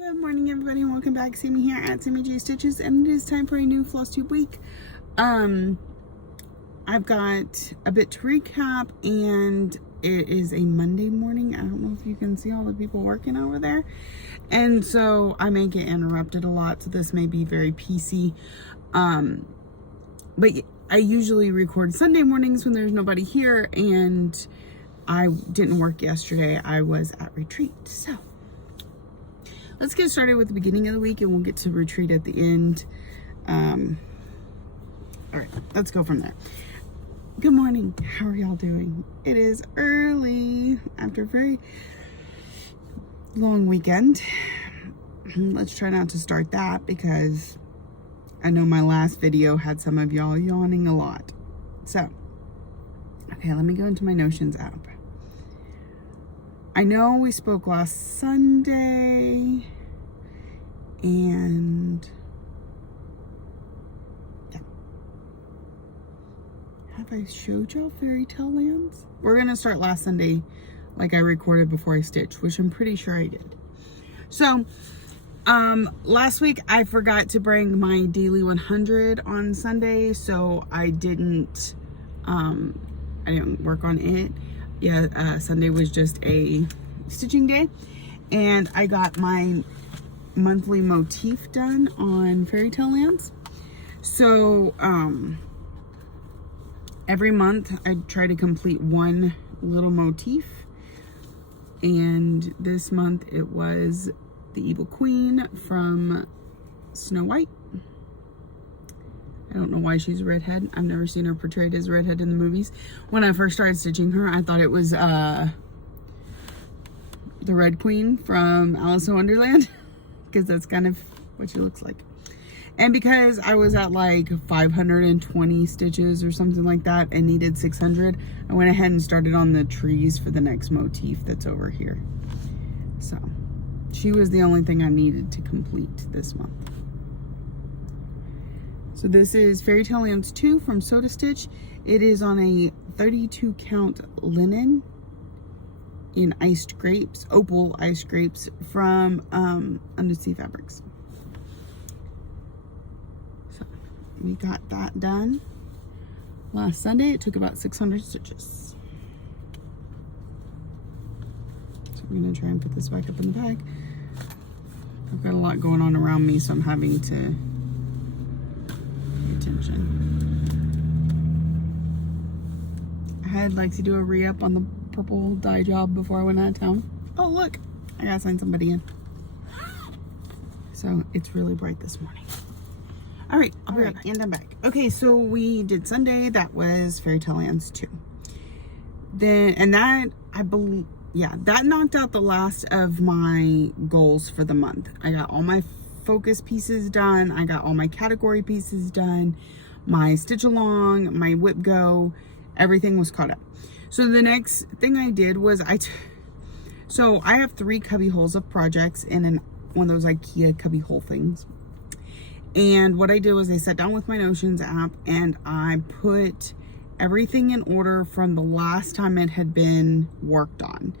Good morning, everybody, and welcome back. Sammy here at Sammy J Stitches, and it is time for a new Flosstube week. I've got a bit to recap, and it is a Monday morning. I don't know if you can see all the people working over there, and so I may get interrupted a lot, so this may be very PC. But I usually record Sunday mornings when there's nobody here, and I didn't work yesterday. I was at retreat, so let's get started with the beginning of the week, and we'll get to retreat at the end. All right, let's go from there. Good morning. How are y'all doing? It is early after a very long weekend. Let's try not to start that because I know my last video had some of y'all yawning a lot. So, okay, let me go into my Notions app. I know we spoke last Sunday, and yeah. Have I showed y'all Fairy Tale Lands? We're gonna start last Sunday, like I recorded before I stitched, which I'm pretty sure I did. So, last week I forgot to bring my daily 100 on Sunday, so I didn't work on it. Yeah, Sunday was just a stitching day, and I got my monthly motif done on Fairy Tale Lands. So every month I try to complete one little motif, and this month it was the Evil Queen from Snow White. I don't know why she's a redhead. I've never seen her portrayed as a redhead in the movies. When I first started stitching her, I thought it was the Red Queen from Alice in Wonderland, because that's kind of what she looks like. And because I was at like 520 stitches or something like that and needed 600, I went ahead and started on the trees for the next motif that's over here. So she was the only thing I needed to complete this month. So this is Fairy Tale Lands 2 from Soda Stitch. It is on a 32 count linen in iced grapes, opal iced grapes from Undersea Fabrics. So we got that done last Sunday. It took about 600 stitches. So we're gonna try and put this back up in the bag. I've got a lot going on around me, so I'm having to attention. I'd like to do a re-up on the purple dye job before I went out of town. Oh look, I gotta sign somebody in. So it's really bright this morning. All right, I'll be right back. And I'm back. Okay, so we did Sunday. That was Fairy Tale Lands 2. Then, and that, I believe, yeah, that knocked out the last of my goals for the month. I got all my focus pieces done. I got all my category pieces done. My stitch along, my whip go, everything was caught up. So the next thing I did was so I have 3 cubby holes of projects in one of those IKEA cubby hole things. And what I did was I sat down with my Notions app and I put everything in order from the last time it had been worked on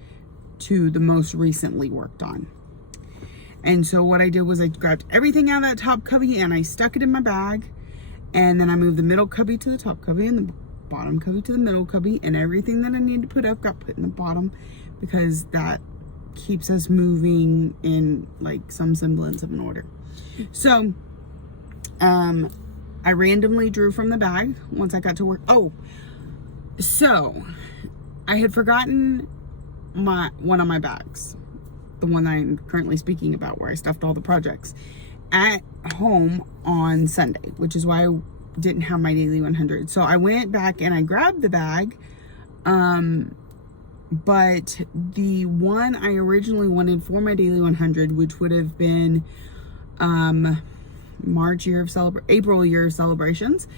to the most recently worked on. And so what I did was I grabbed everything out of that top cubby and I stuck it in my bag. And then I moved the middle cubby to the top cubby and the bottom cubby to the middle cubby. And everything that I needed to put up got put in the bottom, because that keeps us moving in like some semblance of an order. So I randomly drew from the bag once I got to work. Oh, so I had forgotten one of my bags. The one I'm currently speaking about, where I stuffed all the projects at home on Sunday, which is why I didn't have my daily 100. So I went back and I grabbed the bag, but the one I originally wanted for my daily 100, which would have been April year of celebrations,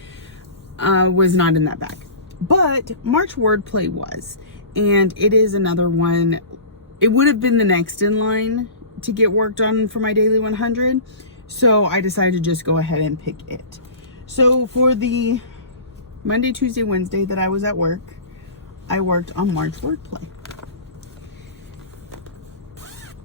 was not in that bag. But March wordplay was, and it is another one. It would have been the next in line to get worked on for my daily 100. So I decided to just go ahead and pick it. So for the Monday, Tuesday, Wednesday that I was at work, I worked on March wordplay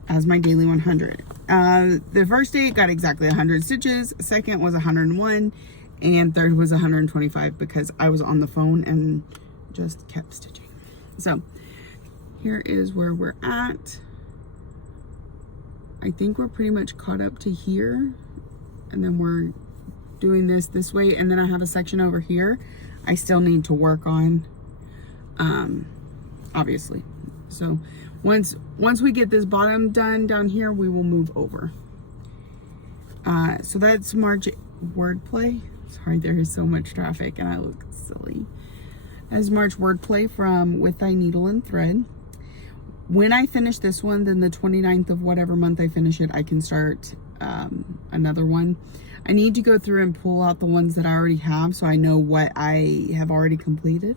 as my daily 100. The first day got exactly 100 stitches, second was 101, and third was 125 because I was on the phone and just kept stitching. So here is where we're at. I think we're pretty much caught up to here, and then we're doing this way, and then I have a section over here I still need to work on, obviously. So once we get this bottom done down here, we will move over. So that's March wordplay. Sorry, there is so much traffic and I look silly. As March wordplay from With Thy Needle and Thread. When I finish this one, then the 29th of whatever month I finish it, I can start another one. I need to go through and pull out the ones that I already have so I know what I have already completed.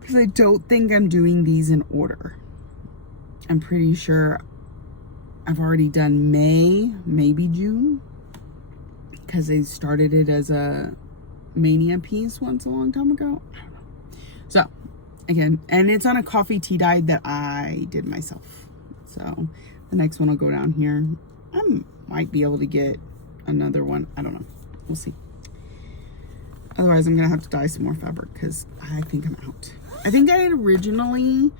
Because I don't think I'm doing these in order. I'm pretty sure I've already done May, maybe June. Because I started it as a Mania piece once a long time ago. I don't know. So, again, and it's on a coffee tea dye that I did myself. So, the next one will go down here. I might be able to get another one. I don't know. We'll see. Otherwise, I'm going to have to dye some more fabric because I think I'm out. I think I had originally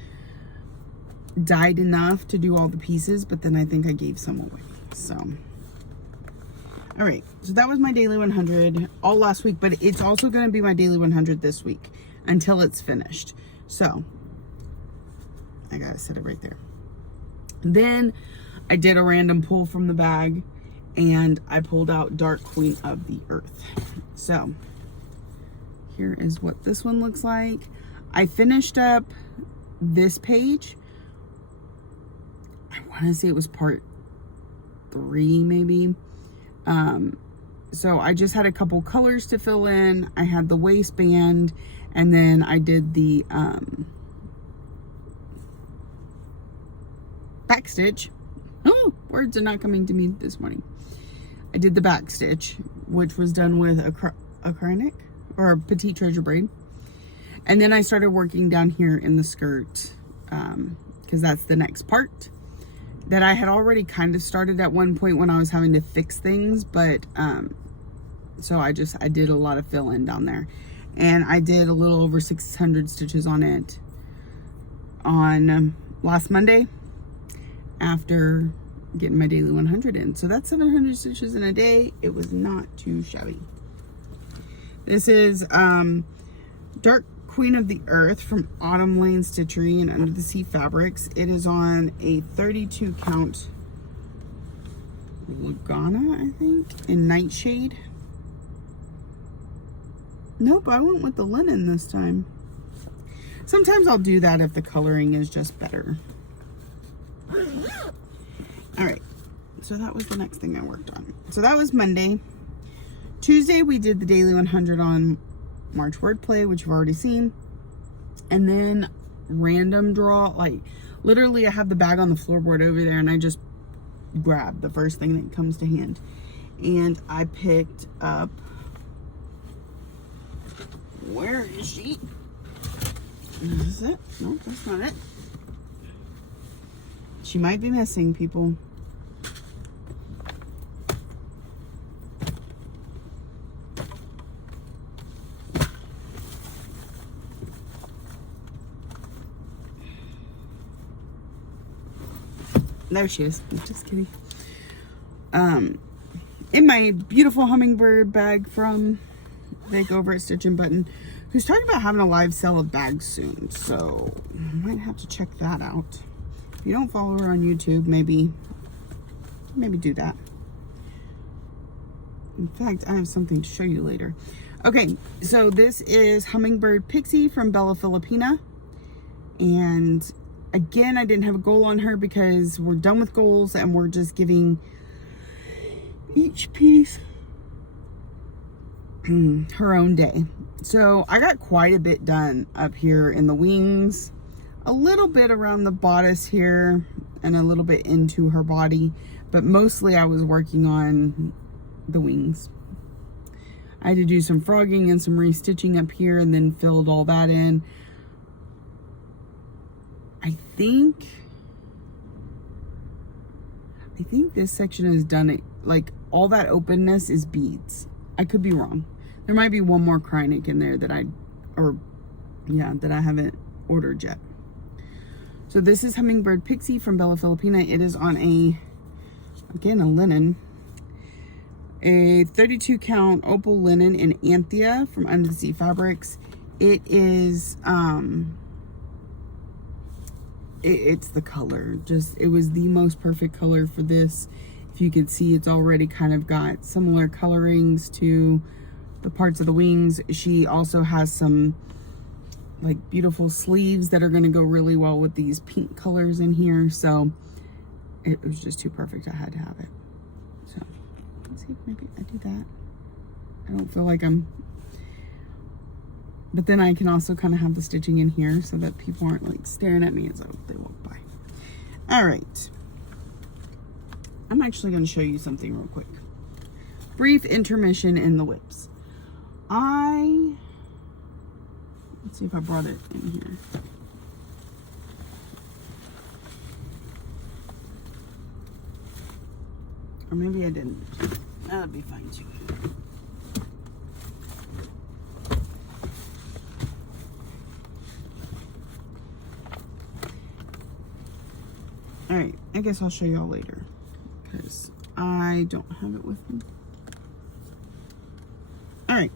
dyed enough to do all the pieces, but then I think I gave some away. So, all right. So that was my daily 100 all last week, but it's also going to be my daily 100 this week until it's finished. So, I got to set it right there. Then I did a random pull from the bag and I pulled out Dark Queen of the Earth. So here is what this one looks like. I finished up this page. I want to say it was part 3 maybe. So I just had a couple colors to fill in. I had the waistband and then I did the back stitch. Oh, words are not coming to me this morning. I did the back stitch, which was done with a carnic or a petite treasure braid. And then I started working down here in the skirt because that's the next part that I had already kind of started at one point when I was having to fix things. But so I did a lot of fill in down there. And I did a little over 600 stitches on it on last Monday, after getting my daily 100 in. So that's 700 stitches in a day. It was not too shabby. This is Dark Queen of the Earth from Autumn Lane Stitchery and Under the Sea Fabrics. It is on a 32 count Lugana, I think, in Nightshade. Nope, I went with the linen this time. Sometimes I'll do that if the coloring is just better. All right, so that was the next thing I worked on. So that was Monday. Tuesday we did the daily 100 on March wordplay, which you've already seen. And then random draw, like literally I have the bag on the floorboard over there and I just grab the first thing that comes to hand. And I picked up, where is she? Is it? No, that's not it. She might be missing, people. There she is. Just kidding. In my beautiful hummingbird bag from Vic over at Stitch and Button, who's talking about having a live sale of bags soon. So I might have to check that out. If you don't follow her on YouTube, maybe do that. In fact, I have something to show you later. Okay, so this is Hummingbird Pixie from Bella Filipina. And again, I didn't have a goal on her because we're done with goals and we're just giving each piece her own day. So I got quite a bit done up here in the wings, a little bit around the bodice here, and a little bit into her body, but mostly I was working on the wings. I had to do some frogging and some restitching up here and then filled all that in. I think I think this section has done it, like all that openness is beads. I could be wrong. There might be one more Krynic in there that that I haven't ordered yet. So this is Hummingbird Pixie from Bella Filipina. It is on again, a linen. A 32 count opal linen in Anthea from Under the Sea Fabrics. It is, it's the color. It was the most perfect color for this. If you can see, it's already kind of got similar colorings to the parts of the wings. She also has some like beautiful sleeves that are going to go really well with these pink colors in here. So it was just too perfect. I had to have it. So let's see if maybe I do that. I don't feel like but then I can also kind of have the stitching in here so that people aren't like staring at me as they walk by. All right. I'm actually going to show you something real quick. Brief intermission in the whips. Let's see if I brought it in here. Or maybe I didn't. That would be fine too. All right, I guess I'll show y'all later because I don't have it with me. All right,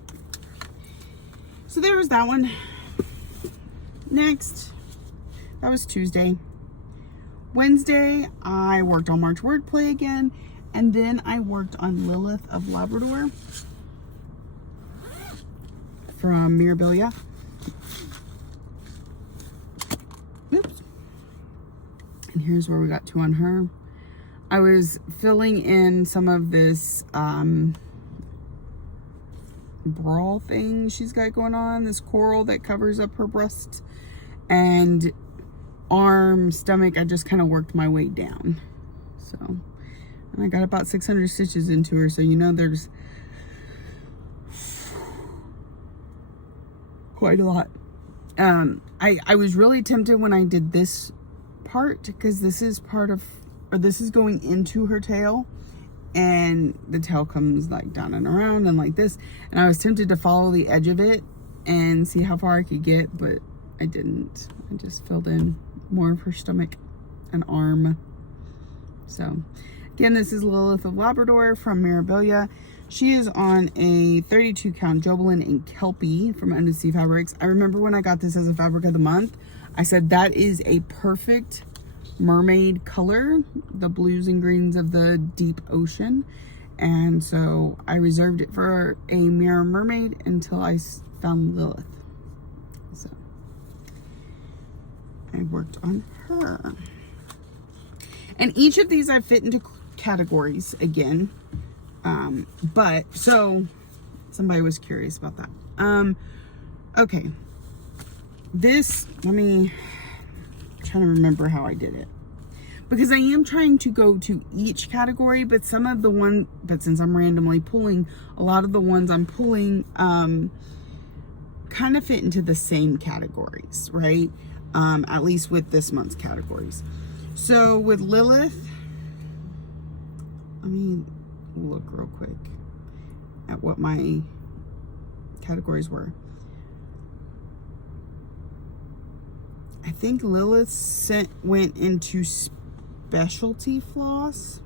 so there was that one. Next, that was Tuesday. Wednesday, I worked on March Wordplay again, and then I worked on Lilith of Labrador from Mirabilia. Oops. And here's where we got to on her. I was filling in some of this brawl thing she's got going on, this coral that covers up her breast and arm, stomach. I just kind of worked my way down. So, and I got about 600 stitches into her, so you know there's quite a lot. I was really tempted when I did this part because this is this is going into her tail, and the tail comes like down and around and like this, and I was tempted to follow the edge of it and see how far I could get, but I didn't. I just filled in more of her stomach and arm. So again, this is Lilith of Labrador from Mirabilia. She is on a 32 count Jobelin in Kelpie from Under the Sea Fabrics. I remember when I got this as a fabric of the month, I said that is a perfect mermaid color, the blues and greens of the deep ocean. And so I reserved it for a mirror mermaid until I found Lilith. So I worked on her. And each of these I fit into categories again. But so somebody was curious about that. Okay. This, I'm trying to remember how I did it. Because I am trying to go to each category, but since I'm randomly pulling, a lot of the ones I'm pulling kind of fit into the same categories, right? At least with this month's categories. So with Lilith, we'll look real quick at what my categories were. I think Lilith went into specialty floss.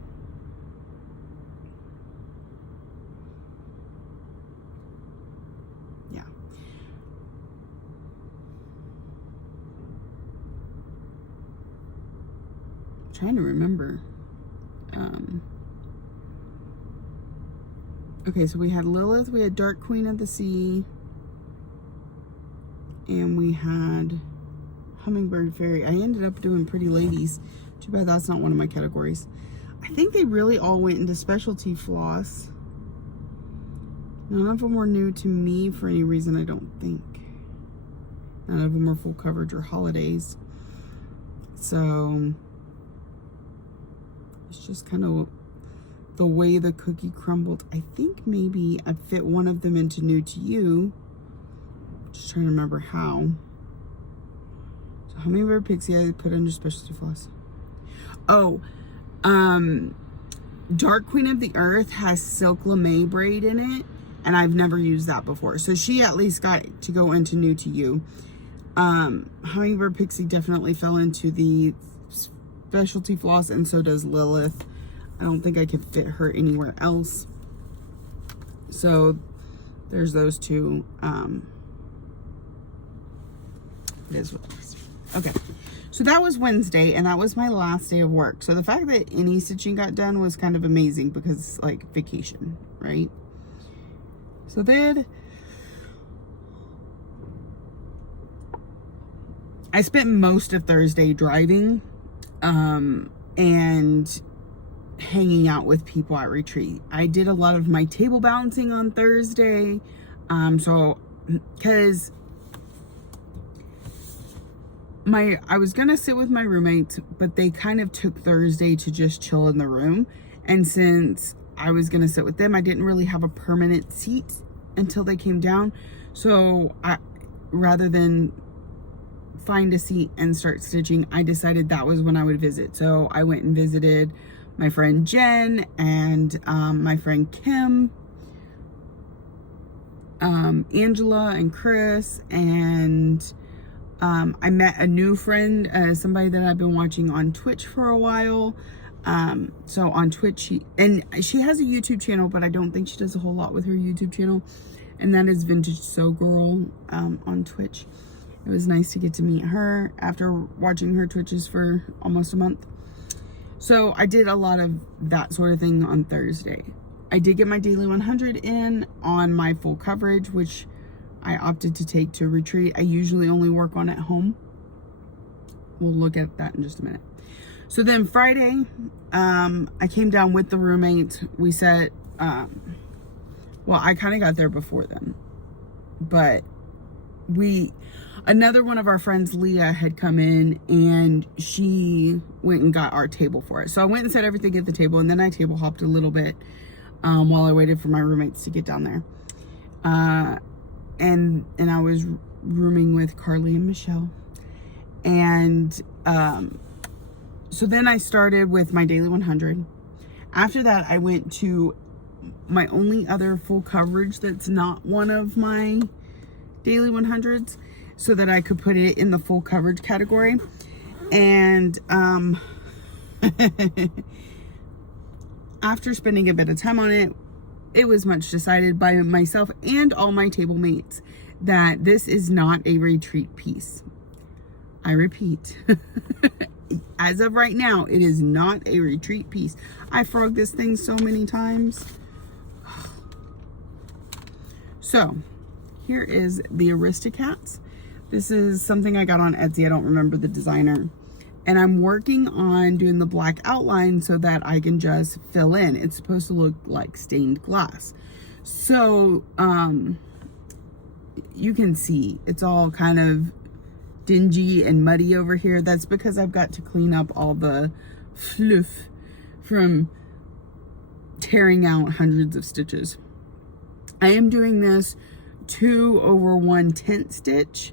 Yeah. I'm trying to remember. Okay, so we had Lilith, we had Dark Queen of the Sea, and we had Hummingbird Fairy. I ended up doing Pretty Ladies. Too bad that's not one of my categories. I think they really all went into specialty floss. None of them were new to me for any reason, I don't think. None of them were full coverage or holidays. So it's just kind of the way the cookie crumbled. I think maybe I fit one of them into new to you. Just trying to remember how. So Hummingbird Pixie I put under specialty floss. Oh, Dark Queen of the Earth has Silk Lame braid in it, and I've never used that before. So she at least got to go into New to You. Hummingbird Pixie definitely fell into the specialty floss, and so does Lilith. I don't think I could fit her anywhere else. So there's those two. It is what it is. Okay. So that was Wednesday, and that was my last day of work. So the fact that any stitching got done was kind of amazing because it's like vacation, right? So then I spent most of Thursday driving and hanging out with people at retreat. I did a lot of my table balancing on Thursday. Because I was gonna sit with my roommates, but they kind of took Thursday to just chill in the room. And since I was gonna sit with them, I didn't really have a permanent seat until they came down. So rather than find a seat and start stitching, I decided that was when I would visit. So I went and visited my friend Jen and my friend Kim, Angela and Chris, and I met a new friend, somebody that I've been watching on Twitch for a while. So on Twitch, she has a YouTube channel, but I don't think she does a whole lot with her YouTube channel. And that is Vintage Sew Girl on Twitch. It was nice to get to meet her after watching her Twitches for almost a month. So I did a lot of that sort of thing on Thursday. I did get my daily 100 in on my full coverage, which I opted to take to retreat. I usually only work on at home. We'll look at that in just a minute. So then Friday, I came down with the roommate. We said, well, I kind of got there before them, but another one of our friends, Leah, had come in and she went and got our table for us. So I went and set everything at the table, and then I table hopped a little bit while I waited for my roommates to get down there. And I was rooming with Carly and Michelle. And so then I started with my daily 100. After that, I went to my only other full coverage that's not one of my daily 100s, so that I could put it in the full coverage category. And after spending a bit of time on it, it was much decided by myself and all my table mates that this is not a retreat piece. I repeat, as of right now, it is not a retreat piece. I frogged this thing so many times. So here is the Aristocats. This is something I got on Etsy. I don't remember the designer. And I'm working on doing the black outline so that I can just fill in. It's supposed to look like stained glass. So you can see it's all kind of dingy and muddy over here. That's because I've got to clean up all the fluff from tearing out hundreds of stitches. I am doing this 2/1 tent stitch,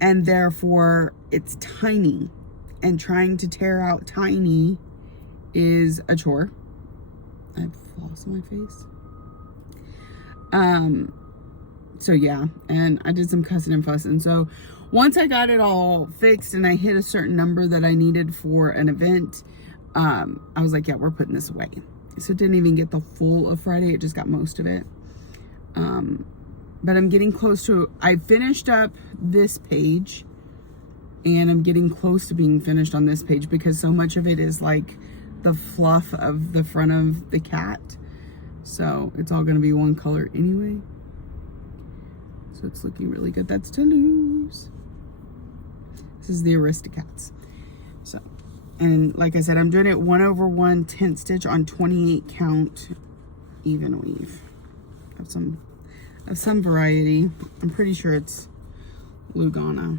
and therefore it's tiny, and trying to tear out tiny is a chore. I have floss on my face. So yeah, and I did some cussing and fussing. So once I got it all fixed and I hit a certain number that I needed for an event, I was like, yeah, we're putting this away. So it didn't even get the full of Friday, it just got most of it. But I'm getting close to, I finished up this page, and I'm getting close to being finished on this page because so much of it is like the fluff of the front of the cat. So it's all gonna be one color anyway. So it's looking really good. That's Toulouse. This is the Aristocats. So, and like I said, I'm doing it 1/1 tent stitch on 28 count even weave of some variety. I'm pretty sure it's Lugana.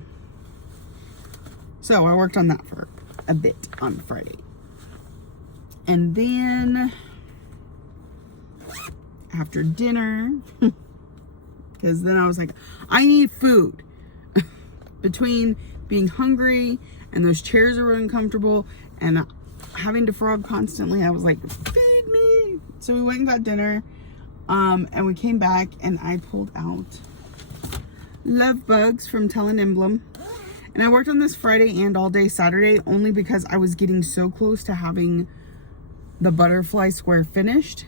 So I worked on that for a bit on Friday. And then after dinner, because then I was like, I need food. Between being hungry and those chairs are uncomfortable and having to frog constantly, I was like, feed me. So we went and got dinner, and we came back and I pulled out Love Bugs from Tell Emblem. And I worked on this Friday and all day Saturday only because I was getting so close to having the butterfly square finished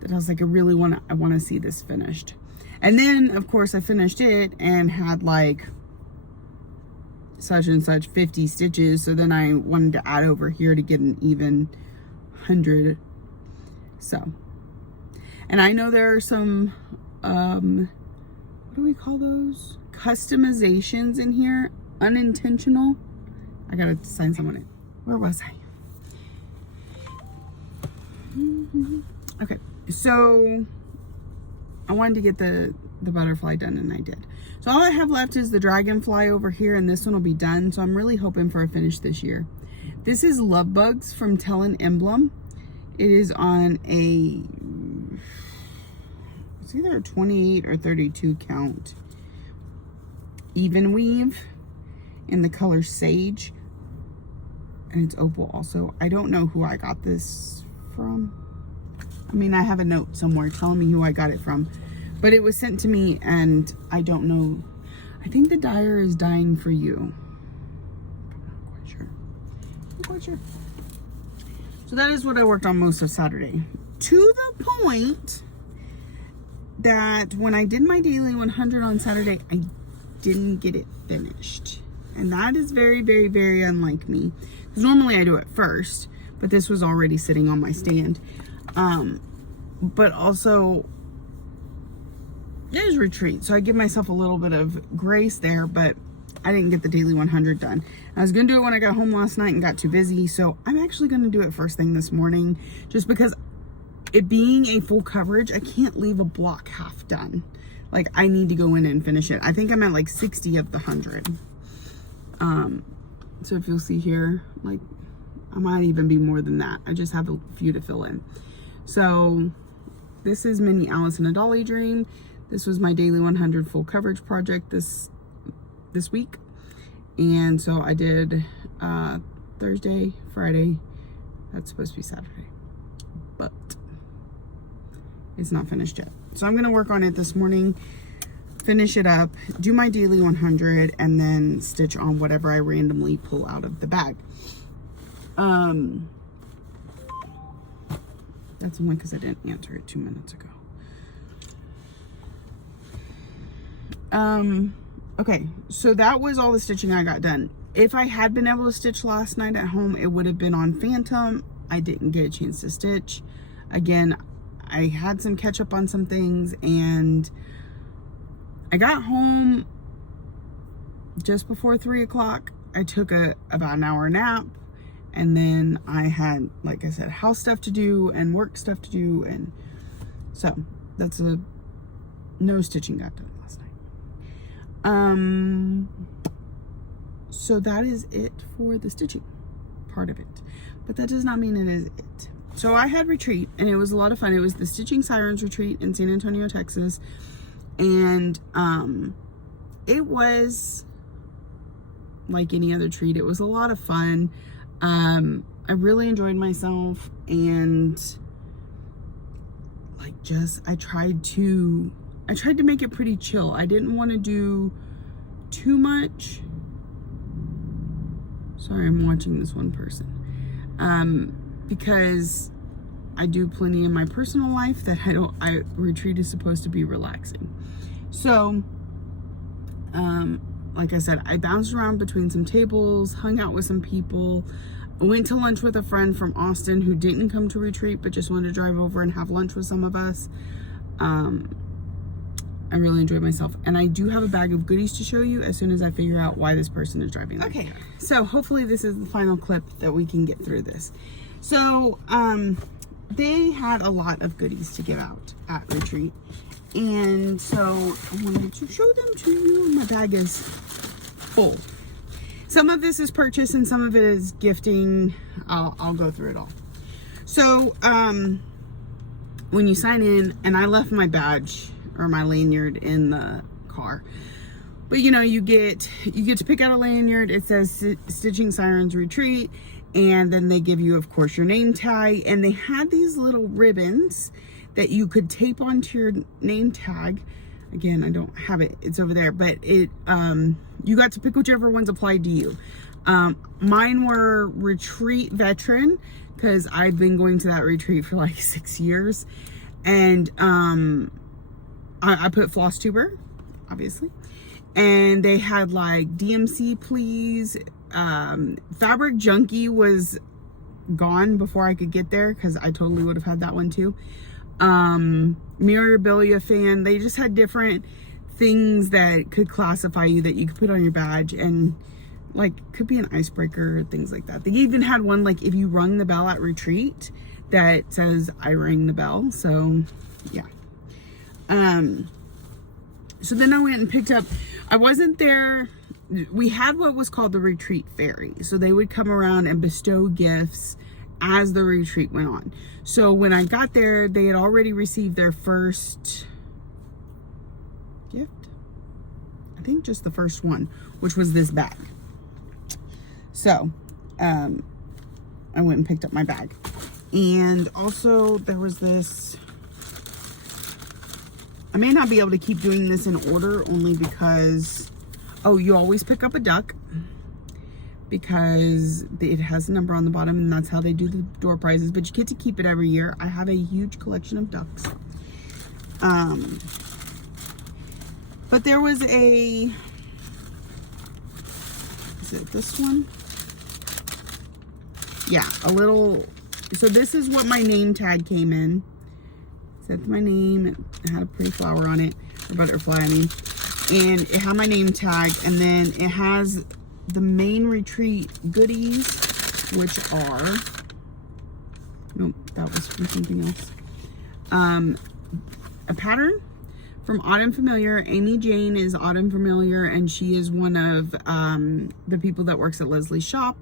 that I was like, I want to see this finished. And then of course I finished it and had like such and such 50 stitches. So then I wanted to add over here to get an even 100. So, and I know there are some, what do we call those? Customizations in here, unintentional. I gotta sign someone in. Where was I? Okay, so I wanted to get the butterfly done and I did. So all I have left is the dragonfly over here and this one will be done. So I'm really hoping for a finish this year. This is Love Bugs from Tell Emblem. It is on it's either a 28 or 32 count even weave in the color Sage. And it's opal also. I don't know who I got this from. I mean, I have a note somewhere telling me who I got it from, but it was sent to me and I don't know. I think the dyer is dying for you. I'm not quite sure. So that is what I worked on most of Saturday, to the point that when I did my daily 100 on Saturday, I didn't get it finished. And that is very, very, very unlike me. Because normally I do it first, but this was already sitting on my stand. But also, it is retreat, so I give myself a little bit of grace there, but I didn't get the daily 100 done. I was going to do it when I got home last night and got too busy, so I'm actually going to do it first thing this morning, just because it being a full coverage, I can't leave a block half done. Like, I need to go in and finish it. I think I'm at like 60 of the 100. So if you'll see here, like, I might even be more than that. I just have a few to fill in. So this is Mini Alice in a Dolly Dream. This was my daily 100 full coverage project this week. And so I did Thursday, Friday. That's supposed to be Saturday, but it's not finished yet. So I'm gonna work on it this morning, finish it up, do my daily 100, and then stitch on whatever I randomly pull out of the bag. That's only because I didn't answer it 2 minutes ago. Okay, so that was all the stitching I got done. If I had been able to stitch last night at home, it would have been on Phantom. I didn't get a chance to stitch. Again, I had some catch up on some things, and I got home just before 3 o'clock. I took about an hour nap, and then I had, like I said, house stuff to do and work stuff to do, and so that's no stitching got done last night. So that is it for the stitching part of it, but that does not mean it is it. So I had retreat and it was a lot of fun. It was the Stitching Sirens retreat in San Antonio, Texas, and it was like any other treat. It was a lot of fun. I really enjoyed myself, and like I tried to make it pretty chill. I didn't want to do too much. Sorry, I'm watching this one person. Because I do plenty in my personal life that retreat is supposed to be relaxing. So, like I said, I bounced around between some tables, hung out with some people, went to lunch with a friend from Austin who didn't come to retreat, but just wanted to drive over and have lunch with some of us. I really enjoyed myself, and I do have a bag of goodies to show you as soon as I figure out why this person is driving. Okay, so hopefully this is the final clip that we can get through this. So they had a lot of goodies to give out at retreat, and so I wanted to show them to you. My bag is full. Some of this is purchase and some of it is gifting. I'll go through it all. So when you sign in, and I left my badge or my lanyard in the car, but you know, you get to pick out a lanyard. It says Stitching Sirens Retreat, And then they give you, of course, your name tag. And they had these little ribbons that you could tape onto your name tag. Again, I don't have it. It's over there. But it, you got to pick whichever ones applied to you. Mine were retreat veteran, because I've been going to that retreat for like 6 years. And I put Flosstuber, obviously. And they had like DMC please. Fabric Junkie was gone before I could get there, because I totally would have had that one too. Mirabilia fan. They just had different things that could classify you that you could put on your badge, and like could be an icebreaker, things like that. They even had one like if you rung the bell at retreat that says I rang the bell. So yeah. So then I went and picked up, I wasn't there. We had what was called the retreat fairy. So they would come around and bestow gifts as the retreat went on. So when I got there, they had already received their first gift. I think just the first one, which was this bag. So, I went and picked up my bag. And also there was this, I may not be able to keep doing this in order, only because, oh, you always pick up a duck, because it has a number on the bottom, and that's how they do the door prizes, but you get to keep it every year. I have a huge collection of ducks. But there was a, is it this one? Yeah, a little, so this is what my name tag came in. It said my name, it had a pretty flower on it, or butterfly, I mean. And it had my name tag, and then it has the main retreat goodies, which are, nope, that was from something else. A pattern from Autumn Familiar. Amy Jane is Autumn Familiar, and she is one of the people that works at Leslie's shop.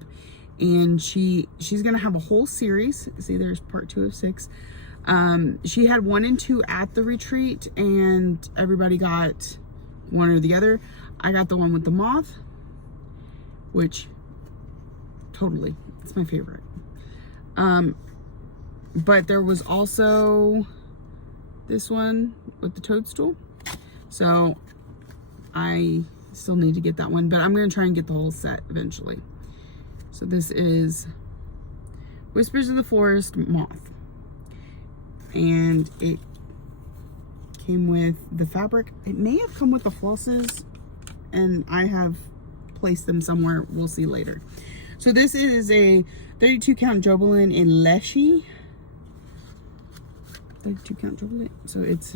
And she's gonna have a whole series. See, there's part 2 of 6. She had 1 and 2 at the retreat, and everybody got one or the other. I got the one with the moth, which totally, it's my favorite. But there was also this one with the toadstool. So I still need to get that one, but I'm going to try and get the whole set eventually. So this is Whispers of the Forest moth. And it came with the fabric. It may have come with the flosses, and I have placed them somewhere. We'll see later. So this is a 32 count Jobelin in Leshy. 32 count Jobelin. So it's,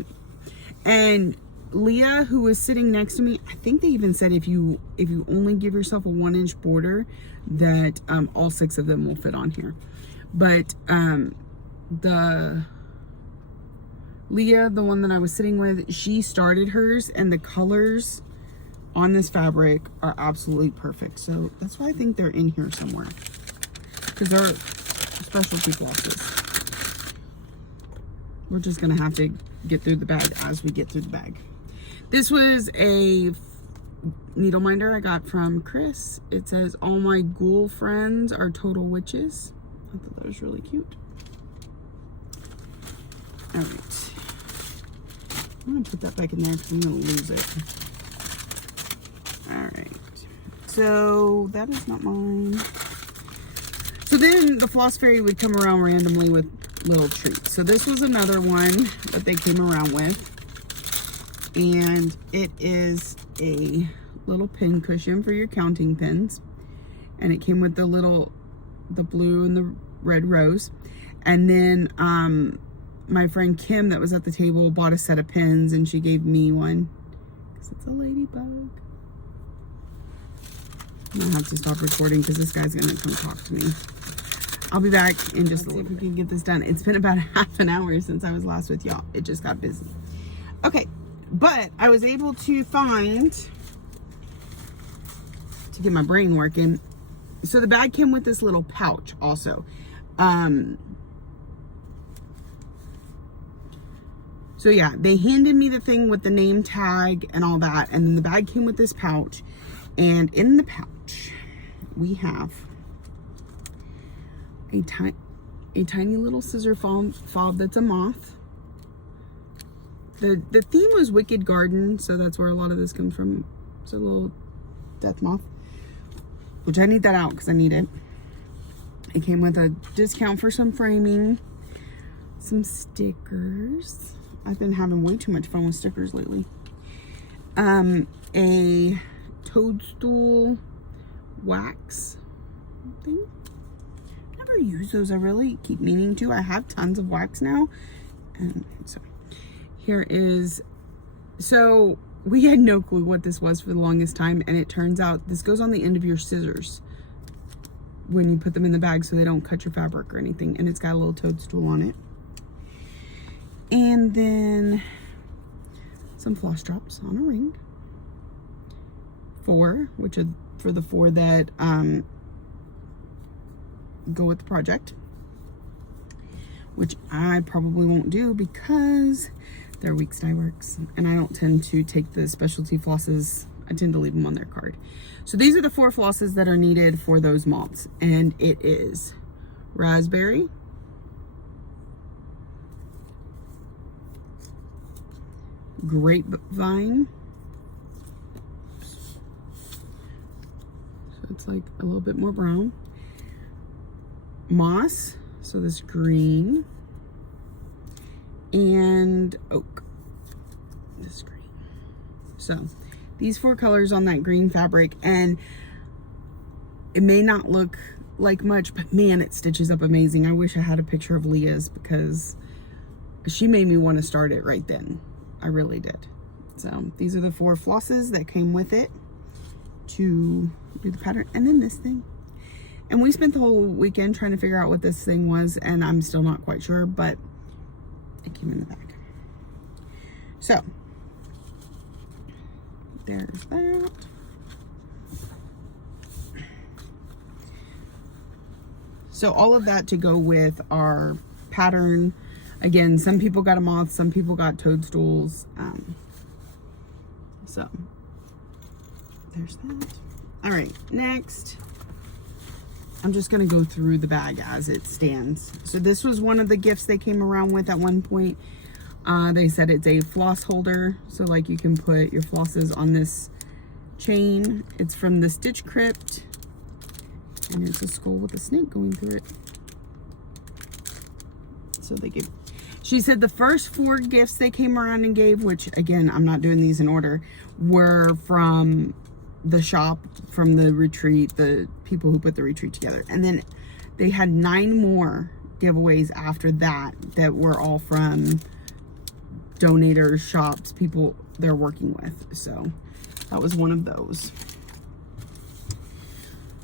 and Leah, who was sitting next to me, I think they even said if you only give yourself a 1-inch border, that all 6 of them will fit on here. But the Leah, the one that I was sitting with, she started hers, and the colors on this fabric are absolutely perfect. So that's why I think they're in here somewhere, because they're specialty flosses. We're just gonna have to get through the bag as we get through the bag. This was a needle minder I got from Chris. It says, all my ghoul friends are total witches. I thought that was really cute. All right. I'm gonna put that back in there because I'm gonna lose it. All right. So that is not mine. So then the Floss Fairy would come around randomly with little treats. So this was another one that they came around with. And it is a little pin cushion for your counting pins. And it came with the blue and the red rose. And then my friend Kim that was at the table bought a set of pins, and she gave me one because it's a ladybug. I'm gonna have to stop recording because this guy's gonna come talk to me. I'll be back in just a little bit. See if we can get this done. It's been about half an hour since I was last with y'all. It just got busy. Okay, but I was able to find, to get my brain working. So the bag came with this little pouch also. So yeah, they handed me the thing with the name tag and all that, and then the bag came with this pouch. And in the pouch, we have a tiny little scissor fob that's a moth. The theme was Wicked Garden, so that's where a lot of this comes from. It's a little death moth, which I need that out because I need it. It came with a discount for some framing, some stickers. I've been having way too much fun with stickers lately. A toadstool wax thing. Never use those. I really keep meaning to. I have tons of wax now, and so here is. So we had no clue what this was for the longest time, and it turns out this goes on the end of your scissors when you put them in the bag so they don't cut your fabric or anything, and it's got a little toadstool on it. And then some floss drops on a ring. 4, which are for the 4 that go with the project, which I probably won't do because they're weeks dye works, and I don't tend to take the specialty flosses. I tend to leave them on their card. So these are the 4 flosses that are needed for those moths, and it is raspberry, grapevine, so it's like a little bit more brown, moss, so this green, and oak, this green. So these 4 colors on that green fabric, and it may not look like much, but man, it stitches up amazing. I wish I had a picture of Leah's because she made me want to start it right then. I really did. So these are the 4 flosses that came with it to do the pattern. And then this thing. And we spent the whole weekend trying to figure out what this thing was, and I'm still not quite sure, but it came in the bag. So there's that. So all of that to go with our pattern. Again, some people got a moth, some people got toadstools. So there's that. All right, next, I'm just gonna go through the bag as it stands. So this was one of the gifts they came around with at one point. They said it's a floss holder, so like you can put your flosses on this chain. It's from the Stitch Crypt, and it's a skull with a snake going through it. So they gave, she said the first 4 gifts they came around and gave, which again, I'm not doing these in order, were from the shop, from the retreat, the people who put the retreat together. And then they had 9 more giveaways after that that were all from donators, shops, people they're working with. So that was one of those.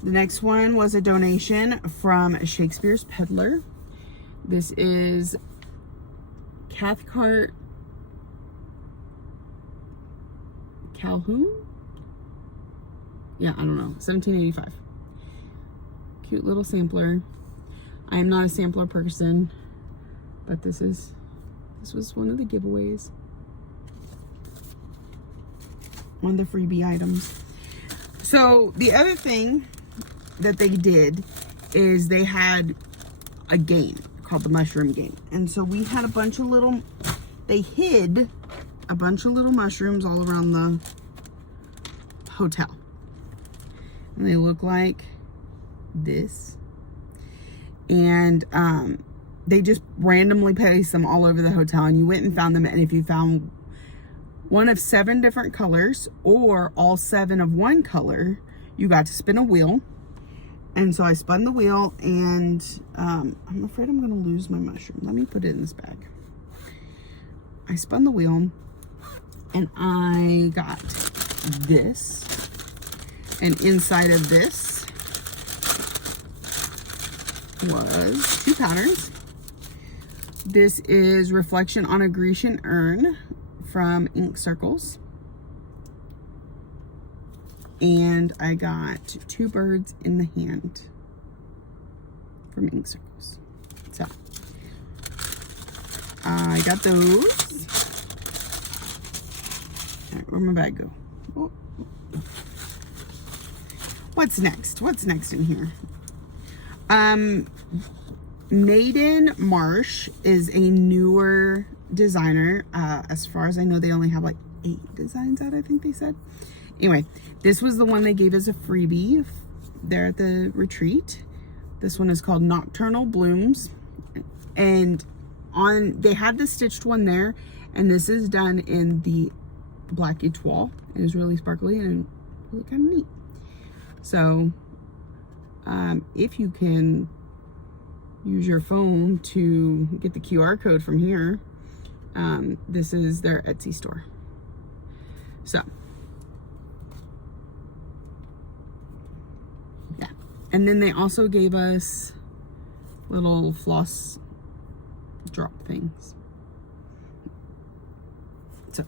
The next one was a donation from Shakespeare's Peddler. This is Cathcart Calhoun? Yeah, I don't know. 1785. Cute little sampler. I am not a sampler person, but this was one of the giveaways. One of the freebie items. So the other thing that they did is they had a game called the mushroom game. And so we had a bunch of little, they hid a bunch of little mushrooms all around the hotel. And they look like this. And they just randomly placed them all over the hotel, and you went and found them. And if you found one of 7 different colors or all 7 of one color, you got to spin a wheel. And so I spun the wheel, and I'm afraid I'm gonna lose my mushroom. Let me put it in this bag. I spun the wheel, and I got this, and inside of this was 2 patterns. This is Reflection on a Grecian Urn from Ink Circles. And I got 2 birds in the hand from Ink Circles. So I got those. All right, where'd my bag go? Oh. What's next? What's next in here? Maiden Marsh is a newer designer. As far as I know, they only have like 8 designs out, I think they said. Anyway, this was the one they gave as a freebie there at the retreat. This one is called Nocturnal Blooms. And they had the stitched one there, and this is done in the black étoile. It is really sparkly and really kind of neat. So if you can use your phone to get the QR code from here, this is their Etsy store. So yeah, and then they also gave us little floss drop things. So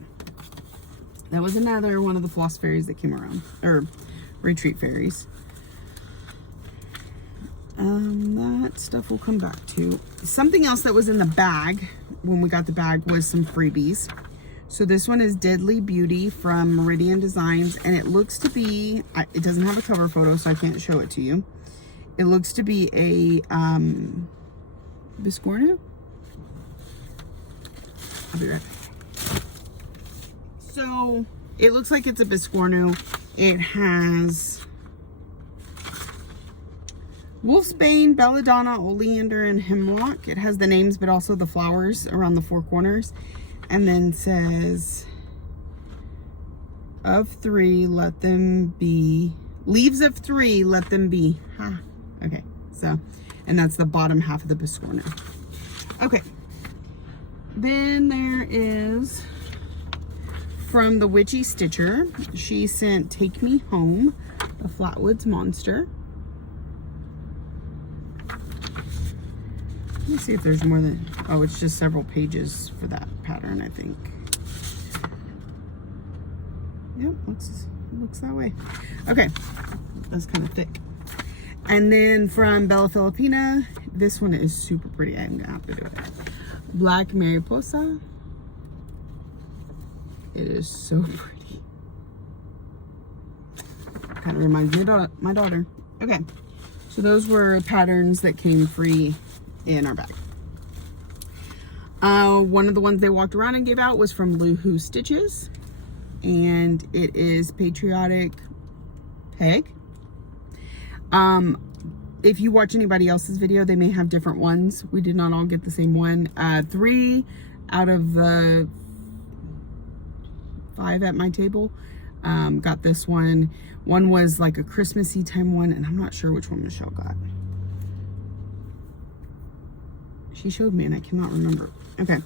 that was another one of the floss fairies that came around, or retreat fairies. That stuff we'll come back to. Something else that was in the bag when we got the bag was some freebies. So this one is Deadly Beauty from Meridian Designs, and it looks to be, it doesn't have a cover photo, so I can't show it to you. It looks to be a Biscornu. I'll be right back. So it looks like it's a Biscornu. It has Wolfsbane, Belladonna, Oleander, and Hemlock. It has the names, but also the flowers around the 4 corners. And then says, of 3, let them be. Leaves of 3, let them be. Ha. Okay, so, and that's the bottom half of the Biscornu. Okay. Then there is, from the Witchy Stitcher, she sent Take Me Home, the Flatwoods Monster. Let me see if there's more than, oh, it's just several pages for that pattern, I think. Yep, looks that way. Okay, that's kind of thick. And then from Bella Filipina, this one is super pretty. I'm gonna have to do it. Black Mariposa. It is so pretty. Kind of reminds me of my daughter. Okay, so those were patterns that came free in our bag. One of the ones they walked around and gave out was from Luhu Stitches, and it is Patriotic Peg. If you watch anybody else's video, they may have different ones. We did not all get the same one. 3 out of the 5 at my table got this one. One was like a Christmassy time one, and I'm not sure which one Michelle got. She showed me and I cannot remember. Okay,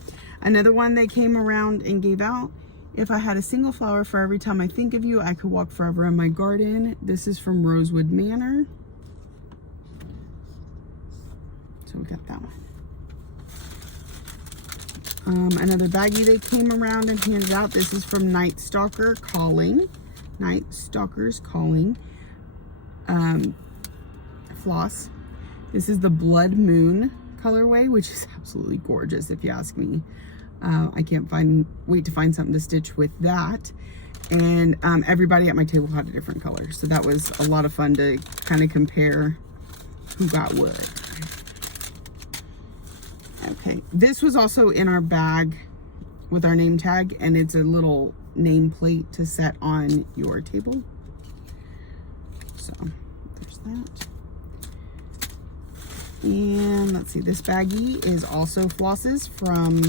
another one they came around and gave out. If I had a single flower for every time I think of you, I could walk forever in my garden. This is from Rosewood Manor. So we got that one. Another baggie they came around and handed out. This is from Night Stalker Calling. Night Stalker's Calling. Floss. This is the Blood Moon colorway, which is absolutely gorgeous if you ask me. I can't wait to find something to stitch with that. And everybody at my table had a different color, so that was a lot of fun to kind of compare who got what. Okay, this was also in our bag with our name tag, and it's a little name plate to set on your table. So there's that. And let's see, this baggie is also flosses from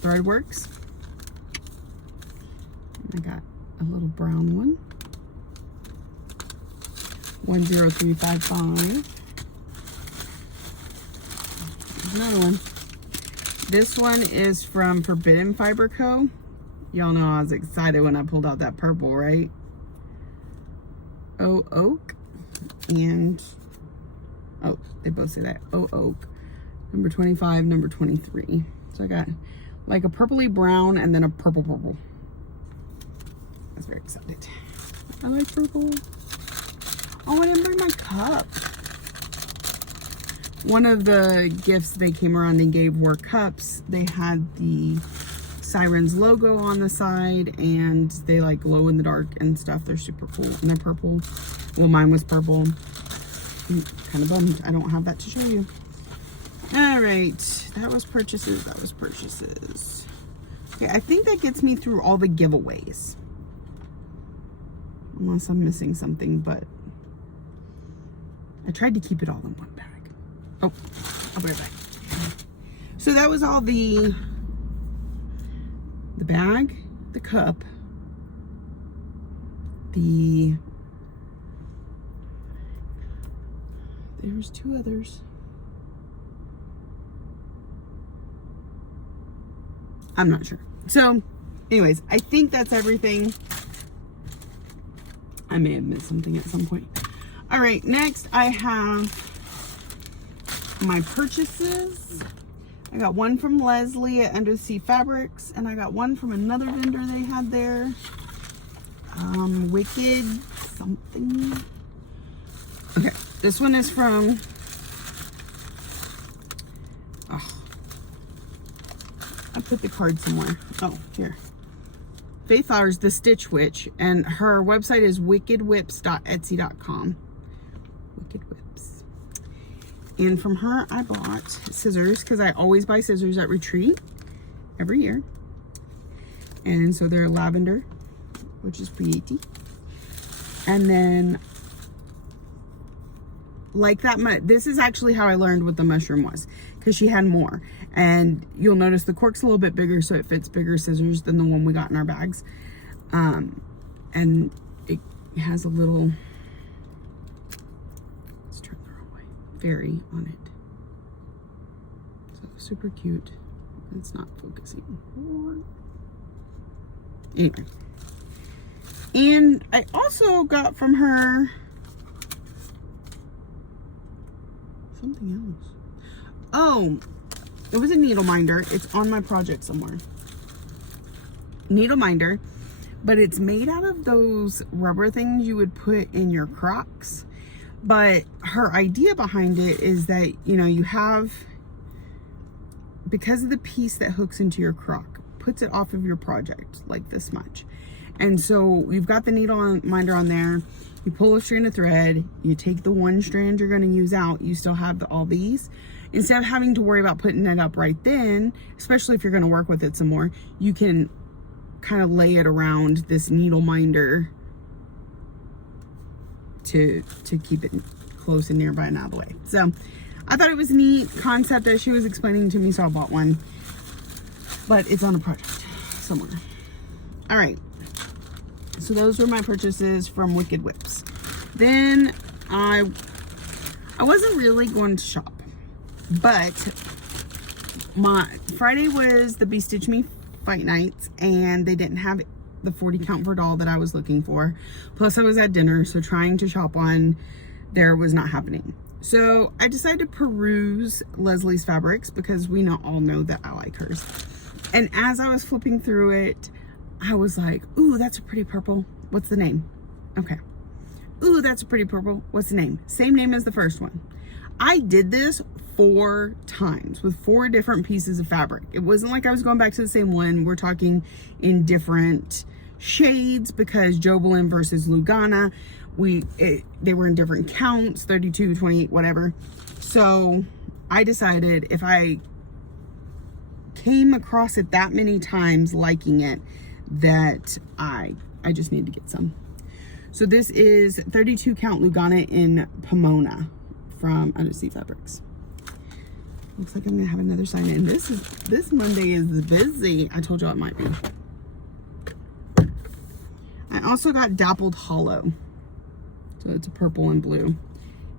Threadworks. I got a little brown one. 10355. Another one. This one is from Forbidden Fiber Co. Y'all know I was excited when I pulled out that purple, right? Oh, Oak. And, oh, they both say that. Oh, Oak. Number 25, number 23. So I got like a purpley brown and then a purple. I was very excited. I like purple. Oh, I didn't bring my cup. One of the gifts they came around and gave were cups. They had the Sirens logo on the side, and they like glow in the dark and stuff. They're super cool, and they're purple. Well, mine was purple. kind of bummed I don't have that to show you. All right, that was purchases. Okay, I think that gets me through all the giveaways. Unless I'm missing something, but I tried to keep it all in one bag. Oh, I'll be right back. So that was all the bag, the cup, there's two others. I'm not sure. So anyways, I think that's everything. I may have missed something at some point. All right, next I have my purchases. I got one from Leslie at Undersea Fabrics, and I got one from another vendor they had there. Wicked something. Okay, this one is from, I put the card somewhere. Oh, here. Faith Flowers, the Stitch Witch, and her website is wickedwhips.etsy.com. Wicked Whips. And from her, I bought scissors because I always buy scissors at Retreat every year. And so they're lavender, which is pretty. And then, like that, this is actually how I learned what the mushroom was, because she had more. And you'll notice the cork's a little bit bigger, so it fits bigger scissors than the one we got in our bags. And it has a little, let's turn the wrong way, fairy on it. So super cute. It's not focusing. Anyway. And I also got from her something else. Oh, it was a needle minder. It's on my project somewhere. Needle minder, but it's made out of those rubber things you would put in your Crocs. But her idea behind it is that, you know, you have, because of the piece that hooks into your Croc, puts it off of your project like this much. And so you've got the needle minder on there. You pull a strand of thread, you take the one strand you're going to use out, you still have all these. Instead of having to worry about putting it up right then, especially if you're going to work with it some more, you can kind of lay it around this needle minder to keep it close and nearby and out of the way. So I thought it was a neat concept that she was explaining to me, so I bought one. But it's on a project somewhere. All right. So those were my purchases from Wicked Whips. Then I wasn't really going to shop, but my Friday was the Be Stitch Me fight nights, and they didn't have the 40 count for doll that I was looking for. Plus I was at dinner, so trying to shop on there was not happening. So I decided to peruse Leslie's Fabrics because we all know that I like hers. And as I was flipping through it, I was like, ooh, that's a pretty purple. What's the name? Okay. Ooh, that's a pretty purple. What's the name? Same name as the first one. I did this 4 times with 4 different pieces of fabric. It wasn't like I was going back to the same one. We're talking in different shades because Jobelin versus Lugana, they were in different counts, 32, 28, whatever. So I decided if I came across it that many times liking it, that I just need to get some. So this is 32 count Lugana in Pomona from Undersea Fabrics. Looks like I'm gonna have another sign in. This Monday is busy. I told you it might be. I also got Dappled Hollow. So it's a purple and blue.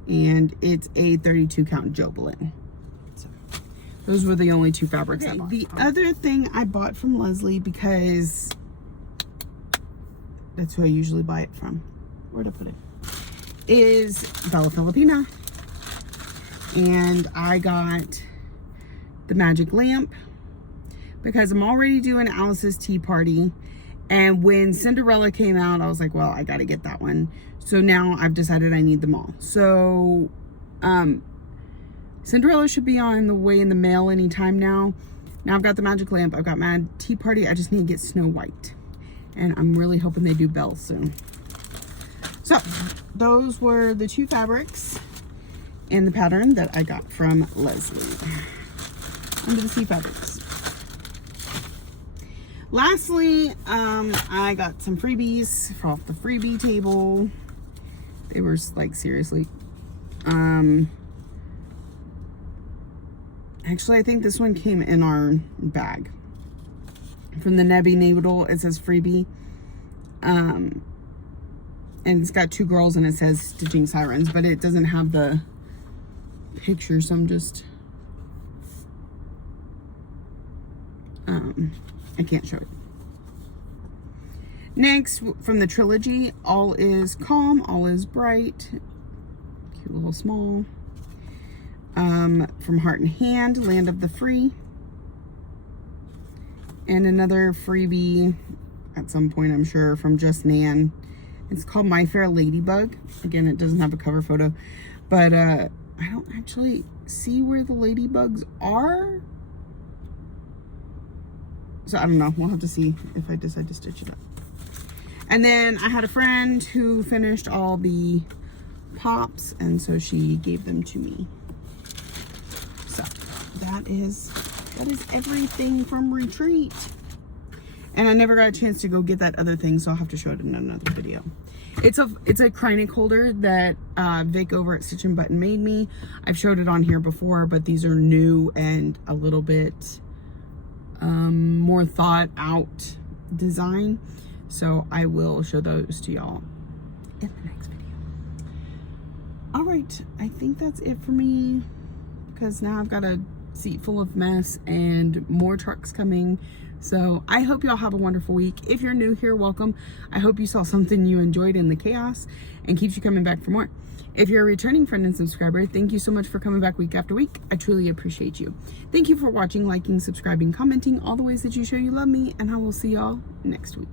And it's a 32 count Jobelin. So those were the only 2 fabrics I bought. The other thing I bought from Leslie, because that's who I usually buy it from. Where'd I put it? Is Bella Filipina. And I got the magic lamp because I'm already doing Alice's tea party. And when Cinderella came out, I was like, well, I got to get that one. So now I've decided I need them all. So Cinderella should be on the way in the mail anytime now. Now I've got the magic lamp. I've got my tea party. I just need to get Snow White. And I'm really hoping they do Belle soon. So those were the 2 fabrics. and the pattern that I got from Leslie. Under the Sea Fabrics. Lastly, I got some freebies off the freebie table. They were like, seriously. Actually, I think this one came in our bag. From the Nebby Needle, it says freebie. And it's got 2 girls and it says Stitching Sirens, but it doesn't have the picture, so I'm just... I can't show it. Next, from the trilogy, All Is Calm, All Is Bright. Cute little small. From Heart and Hand, Land of the Free. And another freebie at some point, I'm sure, from Just Nan. It's called My Fair Ladybug. Again, it doesn't have a cover photo, but I don't actually see where the ladybugs are. So I don't know. We'll have to see if I decide to stitch it up. And then I had a friend who finished all the pops, and so she gave them to me. So that is everything from Retreat. And I never got a chance to go get that other thing, so I'll have to show it in another video. It's a Kreinik holder that Vic over at Stitch and Button made me. I've showed it on here before, but these are new and a little bit more thought out design. So I will show those to y'all in the next video. All right, I think that's it for me, because now I've got a seat full of mess and more trucks coming. So I hope y'all have a wonderful week. If you're new here, welcome. I hope you saw something you enjoyed in the chaos and keeps you coming back for more. If you're a returning friend and subscriber, thank you so much for coming back week after week. I truly appreciate you. Thank you for watching, liking, subscribing, commenting, all the ways that you show you love me, and I will see y'all next week.